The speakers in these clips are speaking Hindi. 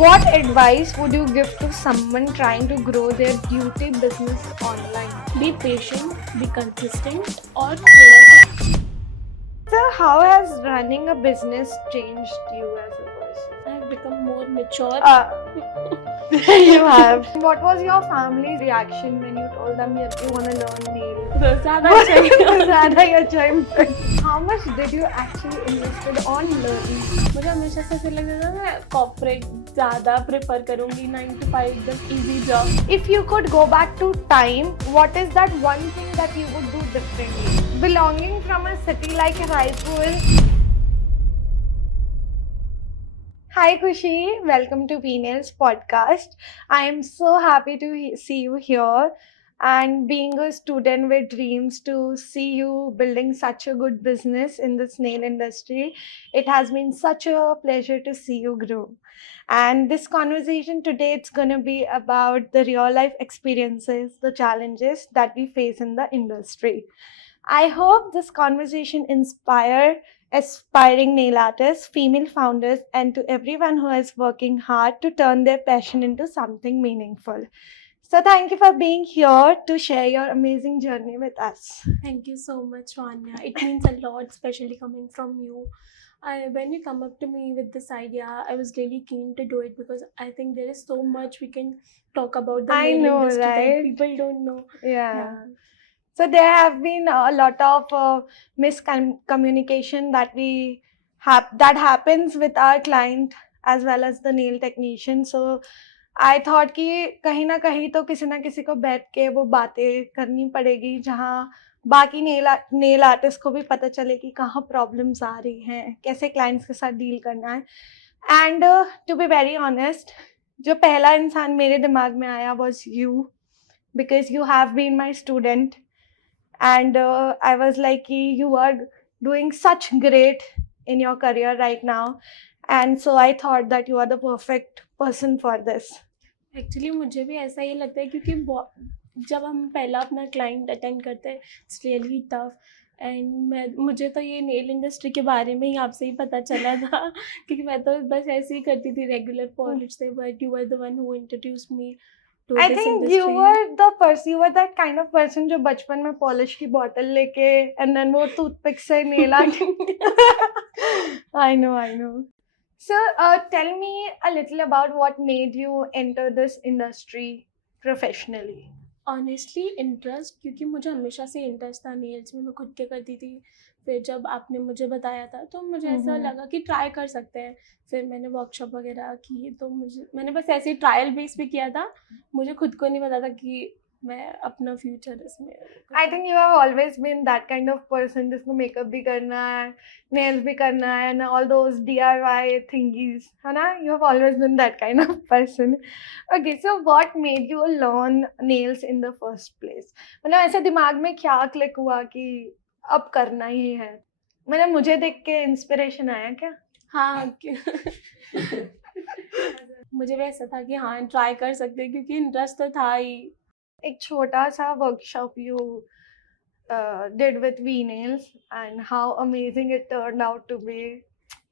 What advice would you give to someone trying to grow their beauty business online? Be patient, be consistent, और थोड़ा So, how has running a business changed you as a person? I have become more mature. You have. What was your family's reaction when you told them you want to learn nail? ज़्यादा चाहिए. ज़्यादा ही अच्छा impact. How much did you actually invested on learning? मुझे हमेशा से ऐसे लगता था मैं कॉर्पोरेट ज़्यादा प्रेफर करूँगी 9 to 5 एकदम easy job. If you could go back to time, what is that one thing that you would do differently? Belonging from a city like Raipur. Hi Kushi, welcome to VNails podcast. I am so happy to see you here, and being a student with dreams, to see you building such a good business in this nail industry. It has been such a pleasure to see you grow. And this conversation today, it's going to be about the real life experiences, the challenges that we face in the industry. I hope this conversation inspire aspiring nail artists, female founders, and to everyone who is working hard to turn their passion into something meaningful. So thank you for being here to share your amazing journey with us. Thank you so much, Vanya. It means a lot, especially coming from you. When you come up to me with this idea, I was really keen to do it because I think there is so much we can talk about the I nail know, industry right? that people don't know. Yeah. So there have been a lot of miscommunication that happens with our client as well as the nail technician. So I thought कि कहीं ना कहीं तो किसी ना किसी को बैठ के वो बातें करनी पड़ेगी जहाँ बाकी नेल आर्टिस्ट को भी पता चले कि कहाँ प्रॉब्लम्स आ रही हैं, कैसे क्लाइंट्स के साथ डील करना है. And to be very honest, जो पहला इंसान मेरे दिमाग में आया was you, because you have been my student. And I was like, you are doing such great in your career right now, and so I thought that you are the perfect person for this. Actually मुझे भी ऐसा ही लगता है क्योंकि जब हम पहला अपना क्लाइंट अटेंड करते हैं इट्स रियली टफ. एंड मुझे तो ये नेल इंडस्ट्री के बारे में ही आपसे ही पता चला था क्योंकि मैं तो बस ऐसे ही करती थी रेगुलर पॉलिश से, but you were the one who introduce me. I think you were that kind of person जो बचपन में पॉलिश की बॉटल लेके and then वो टूथपिक से nail art. I know. So tell me a little about what made you enter this industry professionally. Honestly interest, क्योंकि मुझे हमेशा से इंटरेस्ट था नेल्स में, मैं खुद के करती थी. फिर जब आपने मुझे बताया था तो मुझे ऐसा लगा कि ट्राई कर सकते हैं. फिर मैंने वर्कशॉप वगैरह की तो मैंने बस ऐसे ही ट्रायल बेस पे किया था. मुझे खुद को नहीं पता था कि मैं अपना फ्यूचर इसमें. I think you have always been that kind of person जिसको मेकअप भी करना है, nails भी करना है, and all those DIY thingies, है ना? You have always been that kind of person. Okay, so what made you learn nails in the first place? मतलब ऐसे दिमाग में क्या क्लिक हुआ कि अब करना ही है? मतलब मुझे देख के इंस्पिरेशन आया क्या? हाँ मुझे भी ऐसा था कि हाँ ट्राई कर सकते हैं क्योंकि इंटरेस्ट तो था ही. एक छोटा सा workshop you did with VNails and how amazing it turned out to be.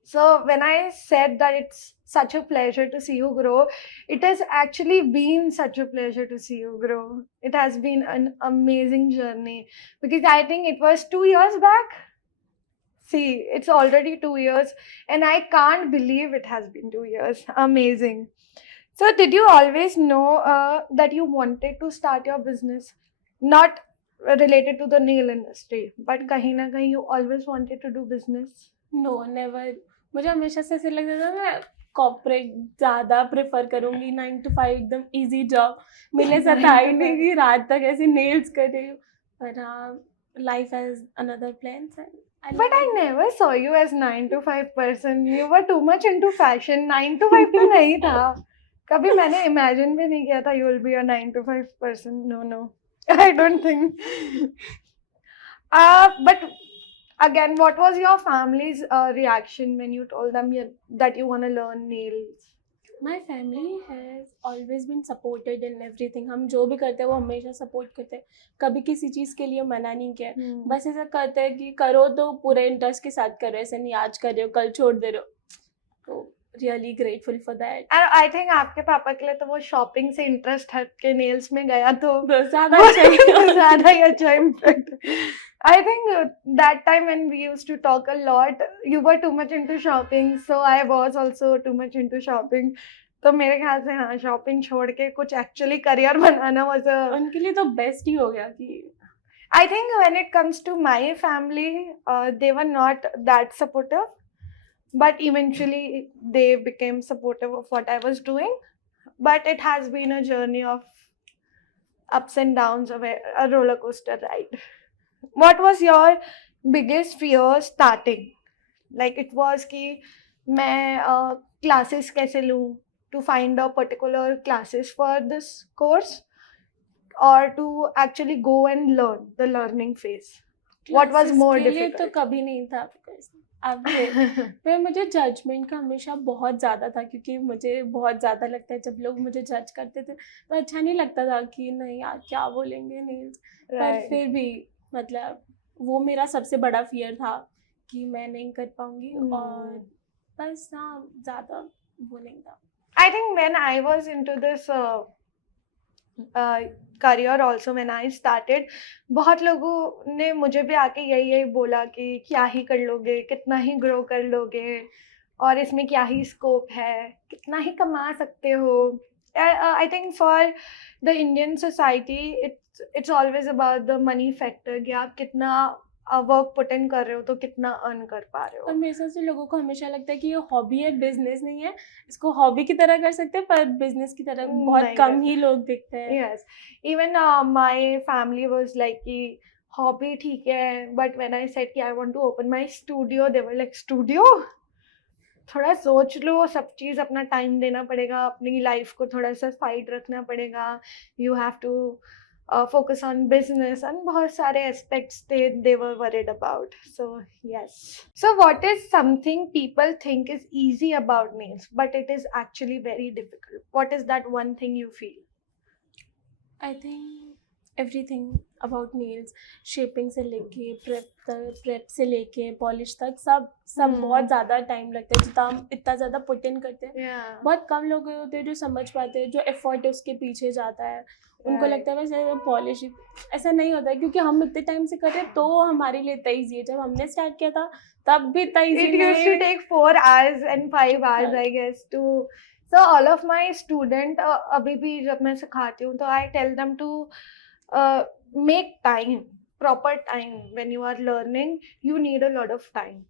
So when I said that it's such a pleasure to see you grow, it has actually been such a pleasure to see you grow. It has been an amazing journey because I think it was 2 years back. See, it's already 2 years and I can't believe it has been 2 years. Amazing. So did you always know that you wanted to start your business? Not related to the nail industry, but kahin na kahin you always wanted to do business? No never. मुझे हमेशा से ऐसे लगता था मैं कॉर्पोरेट ज़्यादा प्रेफर करूँगी 9 to 5 एकदम इजी जॉब. मैंने सता ही नहीं कि रात तक ऐसे नेल्स कर रही हूँ. पर हाँ, life has another plans. But I never saw you as 9 to 5 person. You were too much into fashion. 9 to 5 तो नहीं था. कभी मैंने imagine भी नहीं किया था you will be a 9 to 5 person. No. I don't think. But again, what was your family's reaction when you told them that you want to learn nails? My family has always been supported in everything. हम जो भी करते हैं वो हमेशा सपोर्ट करते हैं. कभी किसी चीज़ के लिए मना नहीं किया. बस ऐसा करते हैं कि करो तो पूरे इंटरेस्ट के साथ करो, ऐसे नहीं आज कर रहे हो कल छोड़ दे रहे हो. तो really grateful for that. And I think आपके पापा के लिए तो वो शॉपिंग से इंटरेस्ट हट के नेल्स में गया तो ज़्यादा अच्छा ही ज़्यादा ही अच्छा impact. I think that time when we used to talk a lot, you were too much into shopping, so I was also too much into shopping. तो मेरे ख्याल से हाँ, शॉपिंग छोड़ के कुछ actually career banana was a उनके लिए तो बेस्ट ही हो गया कि I think when it comes to my family, they were not that supportive, but eventually they became supportive of what I was doing. But it has been a journey of ups and downs of a roller coaster ride. What was your biggest fear starting? Like it was कि मैं classes कैसे लूँ to find a particular classes for this course or to actually go and learn the learning phase. What was classes more के लिए तो difficult? कभी नहीं था because अब फिर मुझे जजमेंट का हमेशा बहुत ज़्यादा था, क्योंकि मुझे बहुत ज़्यादा लगता है जब लोग मुझे जज करते थे तो अच्छा नहीं लगता था कि नहीं यार क्या बोलेंगे नहीं। पर Right. फिर भी मतलब वो मेरा सबसे बड़ा फियर था कि मैं नहीं कर पाऊंगी और बस हाँ ज़्यादा वो नहीं था। I think when I was into this career also when I started, बहुत लोगों ने मुझे भी आके यही बोला कि क्या ही कर लोगे, कितना ही ग्रो कर लोगे और इसमें क्या ही स्कोप है, कितना ही कमा सकते हो। I think for the Indian society it's always about the money factor कि आप कितना वर्क पुट इन कर रहे हो तो कितना अर्न कर पा रहे और हो। मेरे हिसाब से लोगों को हमेशा लगता है कि ये हॉबी है, बिजनेस नहीं है। इसको हॉबी की तरह कर सकते हैं पर बिजनेस की तरह बहुत नहीं कम कर ही लोग दिखते हैं। Yes, even my family was like कि hobby ठीक है, but when I said कि I want to open my studio, they were like studio? थोड़ा सोच लो, सब चीज़ अपना टाइम देना पड़ेगा, अपनी लाइफ को थोड़ा सा साइड रखना पड़ेगा, you have to focus on business and बहुत सारे aspects they were worried about. So yes. So what is something people think is easy about nails, but it is actually very difficult? What is that one thing you feel? I think everything about nails, shaping से लेके प्रेप से लेके पॉलिश तक सब बहुत ज़्यादा टाइम लगता है। जितना हम इतना ज़्यादा पुट इन करते हैं, Yeah. बहुत कम लोग होते हैं जो समझ पाते हैं, जो एफर्ट है उसके पीछे जाता है। उनको Right. लगता है बस पॉलिश, ऐसा नहीं होता है क्योंकि हम इतने टाइम से कर रहे हैं तो हमारे लिए इतना ईजी है। जब हमने स्टार्ट किया था तब भी इतना easy It used to take 4 hours and 5 hours, I guess, to. So all of my student अभी भी जब मैं सिखाती हूँ तो I tell them to make time, proper time when you are learning. You need a lot of time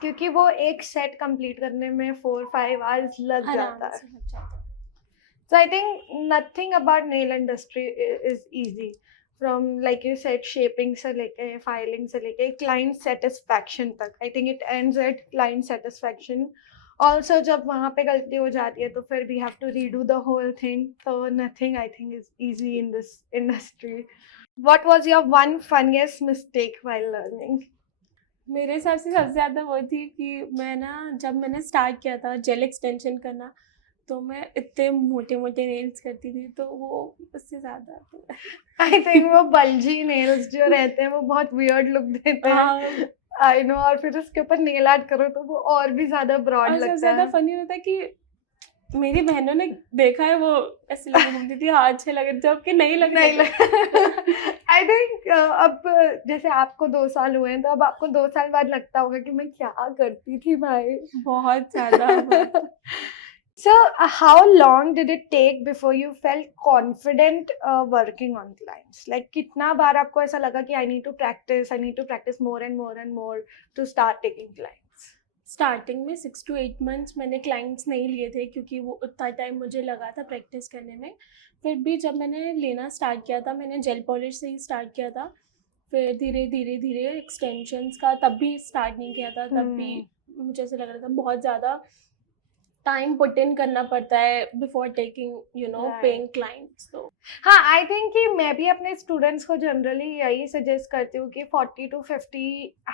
क्योंकि वो एक set complete करने में 4-5 hours लग जाता आराम है. से लग जाता है। So I think nothing about nail industry is easy. From like you said, shaping से लेके filing से लेके client satisfaction तक. I think it ends at client satisfaction. Also जब वहाँ पे गलती हो जाती है तो फिर we have to redo the whole thing. So nothing I think is easy in this industry. What was your one funniest mistake while learning? मेरे हिसाब से सबसे ज़्यादा वो थी कि मैं ना जब मैंने स्टार्ट किया था जेल एक्सटेंशन करना, तो मैं इतने मोटे मोटे नेल्स करती थी तो वो उससे ज़्यादा I think वो bulgy nails जो रहते हैं वो बहुत weird look देते हैं. हाँ। I know, और फिर उसके ऊपर नेल आर्ट करो तो वो और भी ज्यादा ब्रॉड और सबसे लगता ज़्यादा है. फनी होता है कि मेरी बहनों ने देखा है, वो ऐसे लगे घूमती थी हाँ अच्छे लगे, जबकि नहीं लग नहीं रहे थे। आई थिंक अब जैसे आपको 2 साल हुए हैं तो अब आपको 2 साल बाद लगता होगा कि मैं क्या करती थी भाई. बहुत ज़्यादा So how long did it take before you felt confident working on clients? Like कितना बार आपको ऐसा लगा कि I need to practice more and more and more to start taking clients? Starting में 6 to 8 मंथ्स मैंने क्लाइंट्स नहीं लिए थे क्योंकि वो उतना टाइम मुझे लगा था प्रैक्टिस करने में। फिर भी जब मैंने लेना स्टार्ट किया था, मैंने जेल पॉलिश से ही स्टार्ट किया था। फिर धीरे धीरे धीरे एक्सटेंशंस का तब भी स्टार्ट नहीं किया था, तब भी मुझे ऐसा लग रहा था बहुत ज़्यादा टाइम पुट इन करना पड़ता है बिफोर टेकिंग पेइंग क्लाइंट्स। तो हाँ, आई थिंक कि मैं भी अपने स्टूडेंट्स को जनरली यही सजेस्ट करती हूँ कि 40 to 50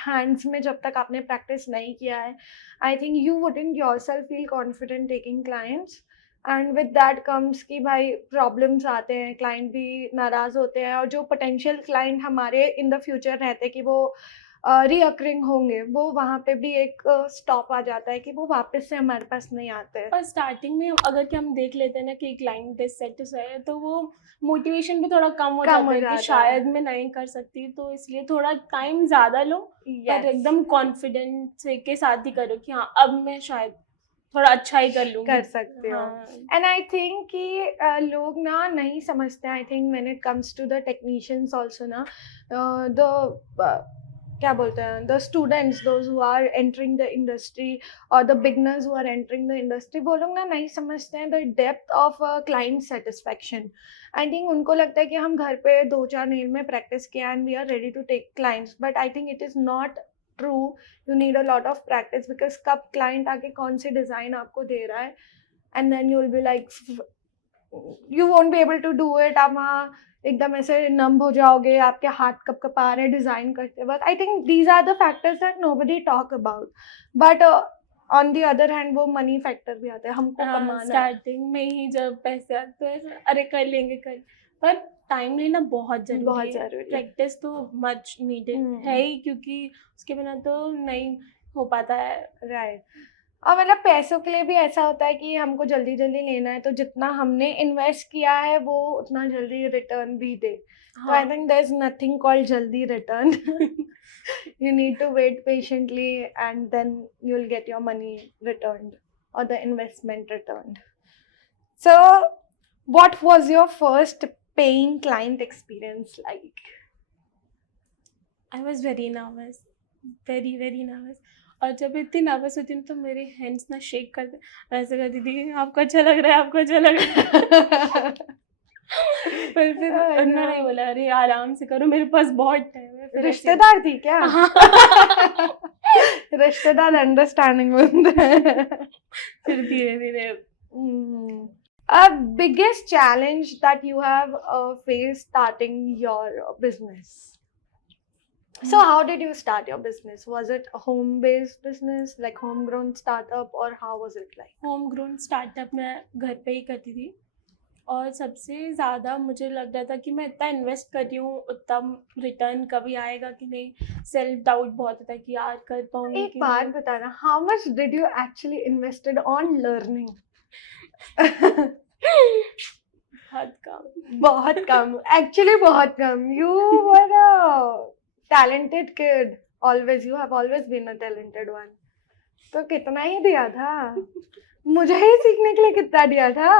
हैंड्स में जब तक आपने प्रैक्टिस नहीं किया है, I think you wouldn't yourself feel confident taking clients. And with that comes कि भाई प्रॉब्लम्स आते हैं, क्लाइंट भी नाराज़ होते हैं और जो पोटेंशियल क्लाइंट हमारे इन द फ्यूचर रहते हैं कि वो रीअकरिंग होंगे, वो वहाँ पे भी एक स्टॉप आ जाता है कि वो वापस से हमारे पास नहीं आते हैं। और स्टार्टिंग में अगर कि हम देख लेते हैं ना कि क्लाइंट डिससेटिस्फाई है, तो वो मोटिवेशन भी थोड़ा कम हो कम जाता हो है जाता कि है। शायद मैं नहीं कर सकती, तो इसलिए थोड़ा टाइम ज़्यादा लो, पर Yes, एकदम कॉन्फिडेंस के साथ ही करो कि हाँ अब मैं शायद थोड़ा अच्छा ही कर लूँगी। कर सकते हो। हाँ, एंड आई थिंक कि लोग ना नहीं समझते, I think when it comes to the technicians also ना, द क्या बोलते हैं, the students those who are entering the industry और the beginners who are entering the industry, वो लोग ना नहीं समझते हैं the depth of client satisfaction. I think उनको लगता है कि हम घर पे 2-4 नेल में प्रैक्टिस किया and we are ready to take clients, but I think it is not true. You need a lot of practice, because कब क्लाइंट आके कौन सी डिज़ाइन आपको दे रहा है and then you will be like, you won't be able to do it. आप वहाँ एकदम ऐसे नंब हो जाओगे, आपके हाथ कब कपा रहे डिज़ाइन करते वक्त। I think these are the factors that nobody talk about, but on the other hand वो मनी फैक्टर भी आता है, हमको कमाना है। स्टार्टिंग में ही जब पैसे आते हैं तो अरे कर लेंगे कर, पर टाइम लेना बहुत बहुत ज़रूरी है। ज़रूरी है। प्रैक्टिस तो मच नीडेड है ही, क्योंकि उसके बिना तो नहीं हो पाता है। राइट। और मतलब पैसों के लिए भी ऐसा होता है कि हमको जल्दी जल्दी लेना है, तो जितना हमने इन्वेस्ट किया है वो उतना जल्दी रिटर्न भी दे। तो I think there is nothing called जल्दी return. You need to wait patiently and then you'll get your money returned or the investment returned. So what was your first paying client experience like? I was very nervous, very very nervous. और जब इतनी नर्वस होती हूँ तो मेरे हैंड्स ना शेक करते, ऐसे करती थी आपको अच्छा लग रहा है, आपको अच्छा लग रहा है। फिर I उन्होंने know. बोला अरे आराम से करो, मेरे पास बहुत टाइम है। फिर ऐसे- रिश्तेदार थी क्या? हाँ। रिश्तेदार अंडरस्टैंडिंग होते हैं। फिर धीरे धीरे A biggest challenge that you have faced starting your business. So how did you start your business? Was it a home-based business, like homegrown startup, or how was it like? Home grown startup मैं घर पे ही करती थी, और सबसे ज़्यादा मुझे लग रहा था कि मैं इतना इन्वेस्ट कर रही हूँ उतना रिटर्न कभी आएगा कि नहीं। सेल्फ डाउट बहुत होता है कि यार कर पाऊंगी एक कि बात नहीं। बताना, how much did you actually invested on learning? बहुत कम। बहुत कम, actually बहुत कम. You were a talented kid. Always, you have always been a talented one. तो कितना ही दिया था? मुझे ही सीखने के लिए कितना दिया था?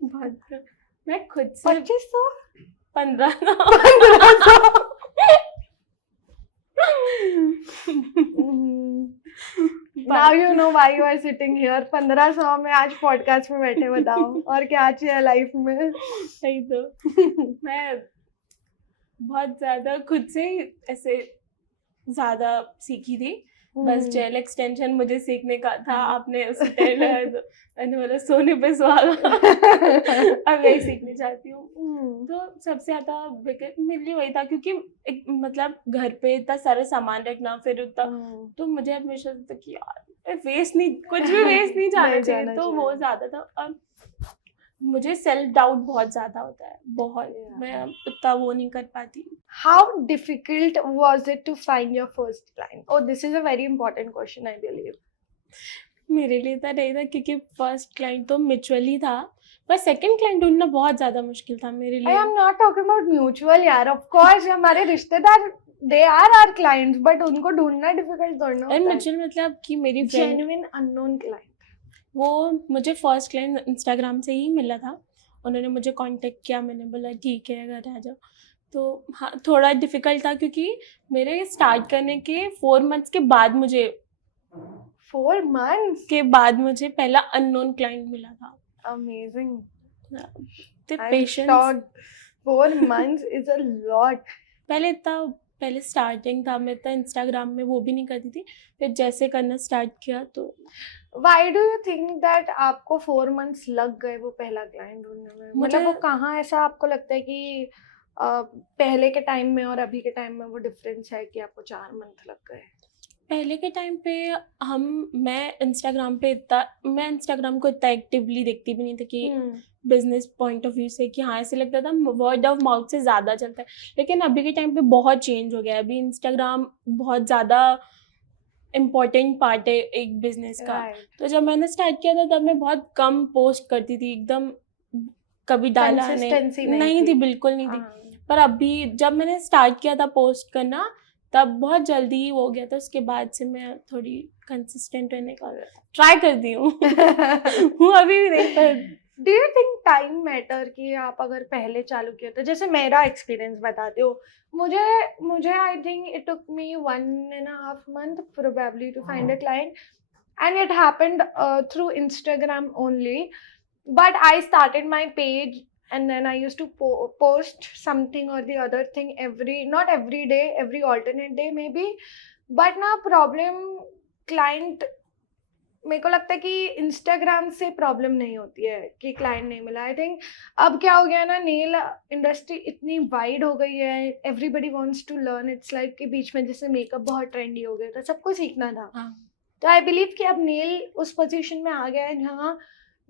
बहुत कम। मैं खुद से 2500? 1500। Now you know why you are sitting here. 1500 में आज पॉडकास्ट में बैठे, बताओ और क्या चाहिए लाइफ में? सही तो मैं बहुत ज़्यादा खुद से ही ऐसे ज़्यादा सीखी थी। बस जेल एक्सटेंशन मुझे सीखने का था, आपने उसे टेलर तो मैंने बोला सोने पे सुहागा। अब यही सीखना चाहती हूँ। तो सबसे ज़्यादा विकेट मेरे लिए वही था, क्योंकि एक मतलब घर पे इतना सारा सामान रखना, फिर उतना तो मुझे हमेशा लगता कि यार वेस्ट नहीं, कुछ भी वेस्ट नहीं जाना नहीं चाहिए, जाना तो चाहिए। वो ज़्यादा था। और मुझे सेल्फ डाउट बहुत ज़्यादा होता है, बहुत। Yeah. मैं उतना वो नहीं कर पाती। How difficult was it to find your first client? Oh, this is a very important question, I believe. मेरे लिए तो नहीं था, क्योंकि फर्स्ट क्लाइंट तो म्यूचुअली था, पर सेकंड क्लाइंट ढूंढना बहुत ज़्यादा मुश्किल था मेरे I लिए। am not talking about mutual, यार. Of course, हमारे रिश्तेदार they are our clients, but उनको ढूंढना difficult थोड़ा और होता है. म्यूचुअल मतलब कि मेरी फ्रेंड, Genuine unknown client. वो मुझे फर्स्ट क्लाइंट इंस्टाग्राम से ही मिला था। उन्होंने मुझे कांटेक्ट किया, मैंने बोला ठीक है घर आ जाओ। तो हाँ थोड़ा डिफ़िकल्ट था, क्योंकि मेरे स्टार्ट करने के 4 मंथ्स के बाद मुझे 4 months? मुझे पहला अननोन क्लाइंट मिला था। Amazing. तो I'm patience shocked. 4 months is a lot. पहले स्टार्टिंग था, मैं इतना इंस्टाग्राम में वो भी नहीं करती थी। फिर जैसे करना स्टार्ट किया तो Why do you think that आपको 4 months लग गए वो पहला क्लाइंट ढूंढने में? मतलब वो कहाँ ऐसा आपको लगता है कि पहले के टाइम में और अभी के टाइम में वो डिफरेंस है कि आपको 4 मंथ लग गए? पहले के टाइम पे मैं इंस्टाग्राम को इतना एक्टिवली देखती भी नहीं थी कि बिजनेस पॉइंट ऑफ व्यू से, कि हाँ ऐसे लगता था वर्ड ऑफ माउथ से ज़्यादा चलता है। लेकिन अभी के टाइम पे बहुत चेंज हो गया है। अभी इंस्टाग्राम बहुत ज़्यादा इम्पॉर्टेंट पार्ट है एक बिजनेस का। राइट, तो जब मैंने स्टार्ट किया था तब मैं बहुत कम पोस्ट करती थी, एकदम कभी डाला कंसिस्टेंसी नहीं नहीं थी, थी। बिल्कुल नहीं थी। हाँ। पर अभी जब मैंने स्टार्ट किया था पोस्ट करना तब बहुत जल्दी ही हो गया था। उसके बाद से मैं थोड़ी कंसिस्टेंट रहने का ट्राई करती हूँ हूँ अभी भी नहीं, पर do you think time matter कि आप अगर पहले चालू किया तो, जैसे मेरा एक्सपीरियंस बताती हूँ, मुझे मुझे आई think it took me 1.5 month probably to find a client, and it happened through Instagram only. But I started my page, and then I used to post something or the other thing not every day, every alternate day maybe. But ना problem client, मेरे को लगता है कि इंस्टाग्राम से प्रॉब्लम नहीं होती है कि क्लाइंट नहीं मिला। आई थिंक अब क्या हो गया ना, नेल इंडस्ट्री इतनी वाइड हो गई है, everybody wants to learn. It's like कि बीच में जैसे मेकअप बहुत ट्रेंडी हो गया था, सबको सीखना था। हाँ तो आई बिलीव कि अब नेल उस पोजीशन में आ गया है जहाँ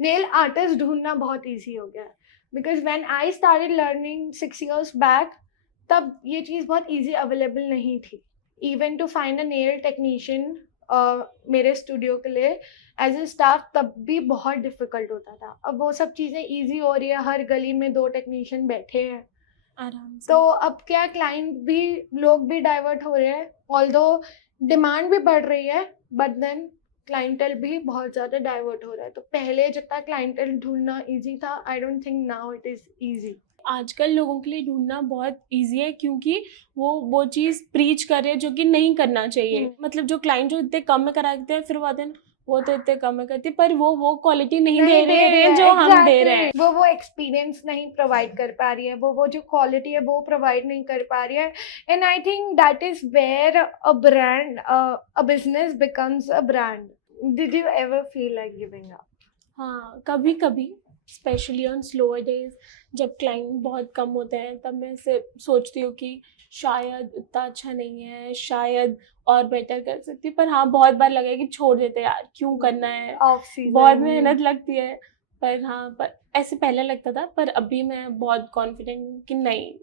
नेल आर्टिस्ट ढूंढना बहुत ईजी हो गया है। Because when I started learning 6 years back, तब ये चीज़ बहुत ईजी अवेलेबल नहीं थी। Even to find a nail technician मेरे स्टूडियो के लिए एज ए स्टाफ, तब भी बहुत डिफिकल्ट होता था। अब वो सब चीज़ें ईजी हो रही है, हर गली में 2 टेक्नीशियन बैठे हैं। आराम से। तो अब क्या, क्लाइंट भी, लोग भी डाइवर्ट हो रहे हैं, ऑल्दो डिमांड भी बढ़ रही है, बट देन क्लाइंटल भी बहुत ज़्यादा डाइवर्ट हो रहा है। तो पहले जितना क्लाइंटल ढूंढना इजी था, I don't think now it is easy. आजकल लोगों के लिए ढूंढना बहुत इजी है, क्योंकि वो चीज़ प्रीच कर रहे हैं जो कि नहीं करना चाहिए। मतलब जो क्लाइंट जो इतने कम में करा देते हैं, फिर वो आते हैं वो तो इतने कम में करती है, पर वो क्वालिटी नहीं दे रहे हैं जो हम दे रहे हैं। वो एक्सपीरियंस नहीं प्रोवाइड कर पा रही है, वो जो क्वालिटी है वो प्रोवाइड नहीं कर पा रही है। And I think that is where a brand, a business becomes a brand. Did you ever feel like giving up? हाँ, कभी कभी स्पेशली ऑन स्लोअर डेज जब क्लाइंट बहुत कम होते हैं, तब मैं से सोचती हूँ कि शायद इतना अच्छा नहीं है, शायद और बेटर कर सकती। पर हाँ, बहुत बार लगा है कि छोड़ देते हैं यार, क्यों करना है, ऑफ सीजन बहुत मेहनत लगती है। पर हाँ, पर ऐसे पहले लगता था, पर अभी मैं बहुत कॉन्फिडेंट हूँ कि नहीं,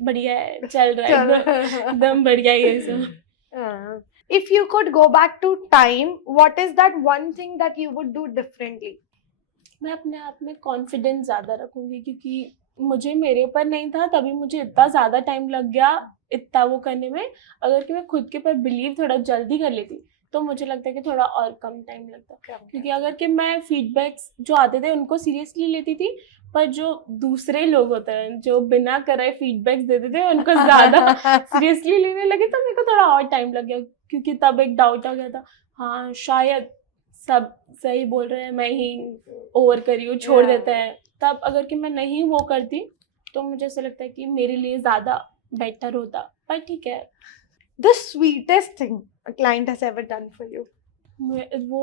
बढ़िया है, चल रहा है, एकदम बढ़िया ही है सब। If you could go back to time, what is that one thing that you would do differently? मैं अपने आप में कॉन्फिडेंस ज़्यादा रखूँगी, क्योंकि मुझे मेरे पर नहीं था तभी मुझे इतना ज़्यादा टाइम लग गया इतना वो करने में। अगर कि मैं खुद के पर बिलीव थोड़ा जल्दी कर लेती तो मुझे लगता है कि थोड़ा और कम टाइम लगता। क्योंकि अगर कि मैं फीडबैक्स जो आते थे उनको सीरियसली लेती थी, पर जो दूसरे लोग होते हैं जो बिना कराए फीडबैक्स देते थे उनको ज़्यादा सीरियसली लेने लगे, तो मेरे को थोड़ा और टाइम लग गया। क्योंकि तब एक डाउट आ गया था, हाँ शायद सब सही बोल रहे हैं, मैं ही ओवर करी हूँ, छोड़ देते हैं। तब अगर कि मैं नहीं वो करती तो मुझे ऐसा लगता है कि मेरे लिए ज़्यादा बेटर होता। पर ठीक है। The sweetest thing a client has ever done for you? वो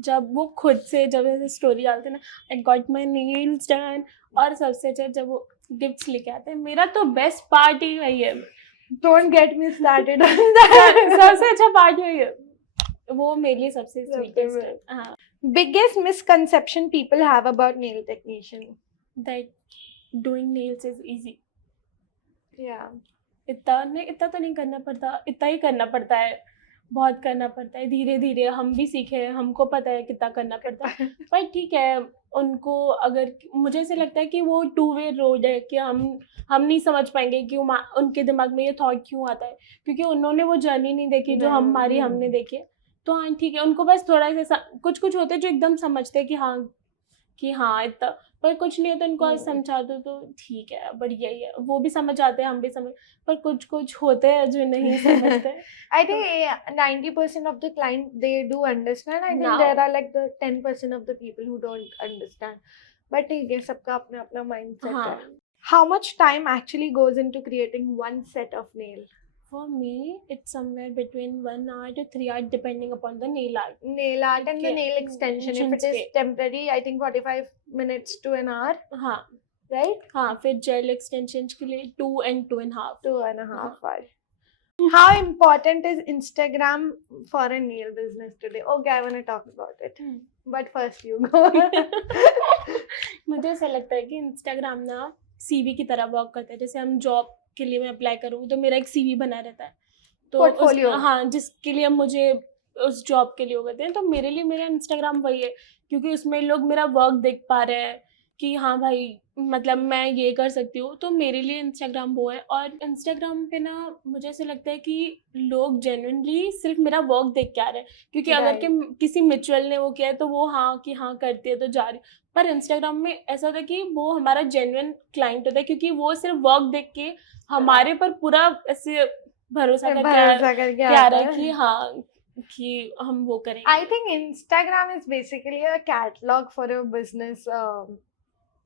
जब वो खुद से जब ऐसे स्टोरी डालते ना, I got my nails done, और सबसे अच्छा जब वो गिफ्ट्स लेके आते हैं, मेरा तो बेस्ट पार्ट ही वही है। Don't get me started on that. सबसे अच्छा पार्ट वही है, वो मेरे लिए सबसे स्वीटेस्ट है। हाँ, Biggest misconception people have about nail technician? That doing nails is easy. Yeah. इतना तो नहीं करना पड़ता, इतना ही करना पड़ता है, बहुत करना पड़ता है। धीरे धीरे हम भी सीखे हैं, हमको पता है कितना करना पड़ता है। पर ठीक है, उनको अगर, मुझे ऐसे लगता है कि वो 2-way रोड है, कि हम नहीं समझ पाएंगे कि उनके दिमाग में ये थॉट क्यों आता है, क्योंकि उन्होंने वो जर्नी नहीं देखी जो हमने देखी है। तो हाँ ठीक है, उनको बस थोड़ा सा कुछ होते हैं जो एकदम समझते हैं कि हाँ इतना, पर कुछ नहीं है तो उनको आज समझा दो तो ठीक है, बढ़िया ही है। वो भी समझ आते हैं, हम भी समझ, पर कुछ होते हैं जो नहीं समझते। I think 90% of the client, they do understand. I think Now. there are like the 10% of the people who don't understand. But ठीक है, सबका अपना अपना mindset है. हाँ, How much time actually goes into creating one set of nail? for me it's somewhere between 1 hour to 3 hours depending upon the nail art. Nail art and the Okay. nail extension. If it is Okay. temporary, I think 45 minutes to an hour, हाँ right? हाँ, फिर जेल एक्सटेंशन के लिए 2 and 2.5 2.5 hours. How important is Instagram for a nail business today? Okay, I want to talk about it. But first you go. मुझे ऐसा लगता है कि इंस्टाग्राम ना सीवी की तरह वर्क करता है। जैसे हम जॉब के लिए मैं अप्लाई करूँ तो मेरा एक सीवी बना रहता है, तो Portfolio. हाँ, जिसके लिए मुझे उस जॉब के लिए वो करते हैं, तो मेरे लिए मेरा इंस्टाग्राम वही है, क्योंकि उसमें लोग मेरा वर्क देख पा रहे हैं कि हाँ भाई, मतलब मैं ये कर सकती हूँ, तो मेरे लिए इंस्टाग्राम वो है। और इंस्टाग्राम पे ना मुझे ऐसा लगता है कि लोग जेन्युइनली सिर्फ मेरा वर्क देख के आ रहे हैं, क्योंकि अगर कि किसी म्यूचुअल ने वो किया है तो वो हाँ कि हाँ करती है तो जा रही, पर इंस्टाग्राम में ऐसा होता है कि वो हमारा जेन्युइन क्लाइंट होता है, क्योंकि वो सिर्फ वर्क देख के हमारे पर पूरा ऐसे भरोसा करके आ रहा है कि हाँ कि हम वो करेंगे। I think Instagram is basically a catalog for a business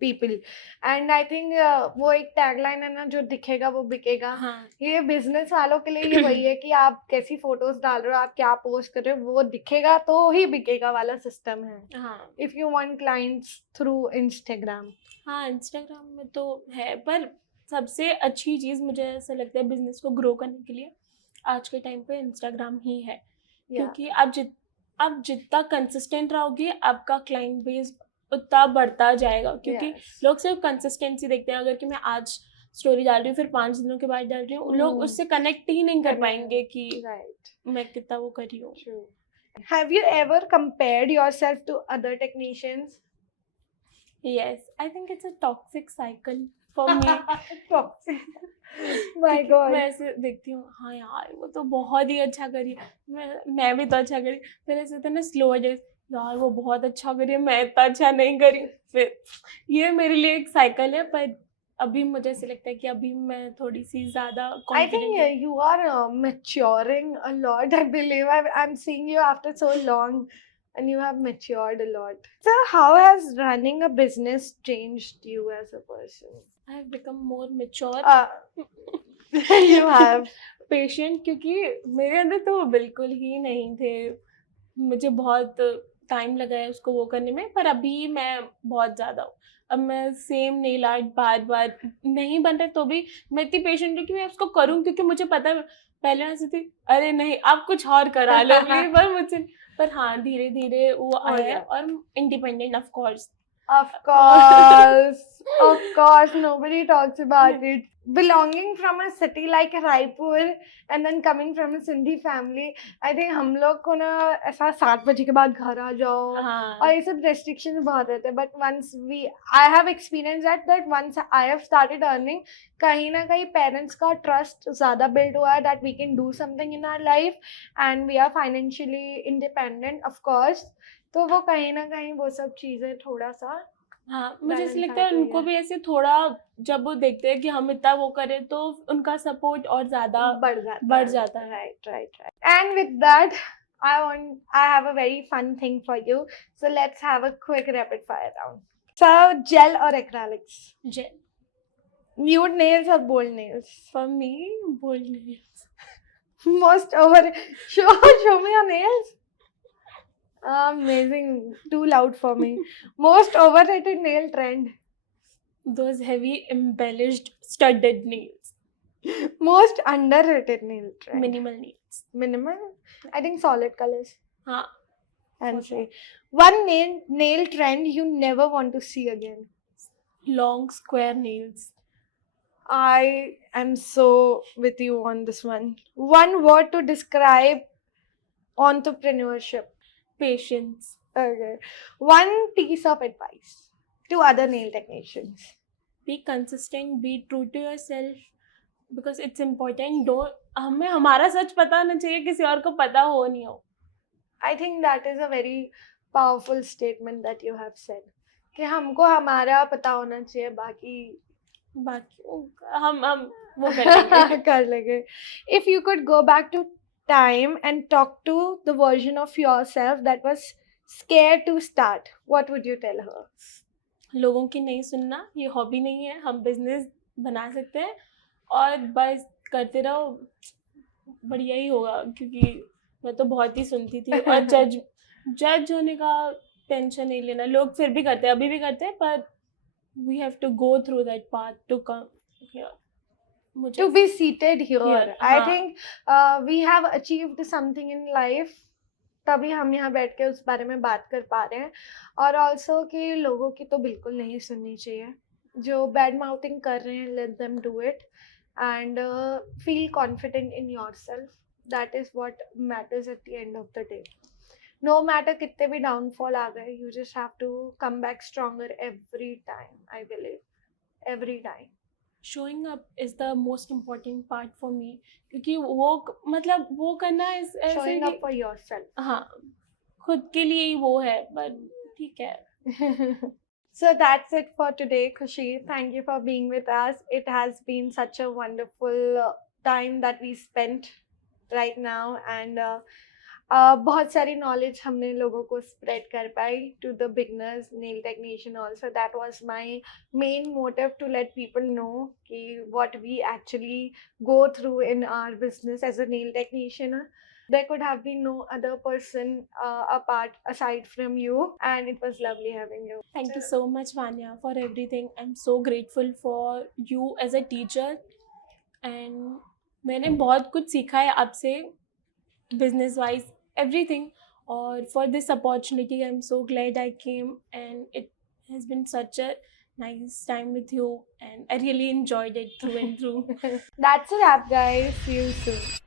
people, and I think वो एक टैगलाइन है ना, जो दिखेगा वो बिकेगा। हाँ ये बिजनेस वालों के लिए ये वही है कि आप कैसी फोटोज डाल रहे हो, आप क्या पोस्ट कर रहे हो, वो दिखेगा तो ही बिकेगा वाला सिस्टम है। हाँ if you want clients through Instagram. हाँ, इंस्टाग्राम में तो है, पर सबसे अच्छी चीज़ मुझे ऐसा लगता है बिजनेस को ग्रो करने के लिए आज के टाइम पे इंस्टाग्राम ही है, क्योंकि आप जितना कंसिस्टेंट रहोगे आपका क्लाइंट बेस उतना बढ़ता जाएगा, क्योंकि लोग सिर्फ कंसिस्टेंसी देखते हैं। अगर कि मैं आज स्टोरी डाल रही हूँ फिर 5 दिनों के बाद डाल रही हूँ, लोग उससे कनेक्ट ही नहीं कर पाएंगे कि मैं कितना वो कर रही हूँ। Have you ever compared yourself to other technicians? Yes, I think it's a toxic cycle for me. Toxic. My God. मैं ऐसे देखती हूँ, हाँ यार वो तो बहुत ही अच्छा करी, मैं भी तो अच्छा करी, फिर ऐसे होता है ना स्लो यार वो बहुत अच्छा करी, मैं इतना अच्छा नहीं करी। फिर ये मेरे लिए एक साइकिल है, पर अभी मुझे ऐसे लगता है कि अभी मैं थोड़ी सी ज्यादा I think you are maturing a lot. I believe I'm seeing you after so long, and you have matured a lot. So, how has running a business changed you as a person? I have become more mature. You have. Patient, क्योंकि मेरे अंदर तो बिल्कुल ही नहीं थे, मुझे बहुत टाइम लगा है उसको वो करने में, पर अभी मैं बहुत ज़्यादा हूँ। अब मैं सेम नेल आर्ट बार बार नहीं बन रहे तो भी मैं इतनी पेशेंट हूँ कि मैं उसको करूँ, क्योंकि मुझे पता है पहले ऐसी थी, अरे नहीं आप कुछ और करा लो प्लीज, पर मुझसे। पर हाँ धीरे धीरे वो आया है, और independent of course. Of course, of course, nobody talks about it. Belonging from a city like Raipur and then coming from a Sindhi family, I think हम लोग को ना ऐसा 7 बजे के बाद घर आ जाओ, और ये सब restrictions बहुत रहते हैं. But once I have experienced that once I have started earning, कहीं ना कहीं parents का trust ज़्यादा build हुआ है that we can do something in our life and we are financially independent, of course. तो वो कहीं ना कहीं वो सब चीजें थोड़ा सा, हाँ मुझे ऐसे लगता है उनको भी ऐसे थोड़ा, जब वो देखते हैं कि हम इतना वो करें तो उनका सपोर्ट और ज्यादा बढ़ जाता है। Right and with that I have a very fun thing for you, so let's have a quick rapid fire round. So gel or acrylics? Gel. Nude nails or bold nails? For me, bold nails. Most over show me your nails. Amazing. Too loud for me. Most overrated nail trend? Those heavy embellished studded nails. Most underrated nail trend? Minimal nails. Minimal? I think solid colors. हाँ. And say one nail trend you never want to see again? Long square nails. I am so with you on this one. One word to describe entrepreneurship? Patience. Okay. One piece of advice to other nail technicians? Be consistent, be true to yourself, because it's important. Don't हमें हमारा सच पता होना चाहिए, किसी और को पता हो नहीं हो. I think that is a very powerful statement that you have said. कि हमको हमारा पता होना चाहिए, बाकी हम वो कर लेंगे. If you could go back to time and talk to the version of yourself that was scared to start, what would you tell her? लोगों की नहीं सुनना, ये हॉबी नहीं है, हम बिजनेस बना सकते हैं और बस करते रहो, बढ़िया ही होगा. क्योंकि मैं तो बहुत ही सुनती थी, और जज होने का टेंशन नहीं लेना. लोग फिर भी करते हैं, अभी भी करते हैं, पर we have to go through that path to come here. मुझे to be seated here. Here, I हाँ. think we have achieved something in life, तभी हम यहाँ बैठ के उस बारे में बात कर पा रहे हैं. और ऑल्सो कि लोगों की तो बिल्कुल नहीं सुननी चाहिए. जो बैड माउथिंग कर रहे हैं, let them do it and feel confident in yourself. That is what matters at the end of the day. No matter कितने भी downfall आ गए, you just have to come back stronger every time. I believe every time. showing up is the most important part for me, क्योंकि वो मतलब वो करना इस ऐसे Showing up कि for yourself. हाँ, खुद के लिए ही वो है, पर ठीक है. So that's it for today, Khushi. Thank you for being with us. It has been such a wonderful time that we spent right now, and बहुत सारी knowledge हमने लोगों को spread कर पाई to the beginners, nail technician also. That was my main motive, to let people know कि what we actually go through in our business as a nail technician. There could have been no other person apart aside from you, and it was lovely having you. Thank you so much, Vanya, for everything. I'm so grateful for you as a teacher, and मैंने बहुत कुछ सीखा है आपसे, business wise, everything. और for this opportunity, I'm so glad I came, and it has been such a nice time with you, and I really enjoyed it through and through. That's a wrap, guys. See you soon.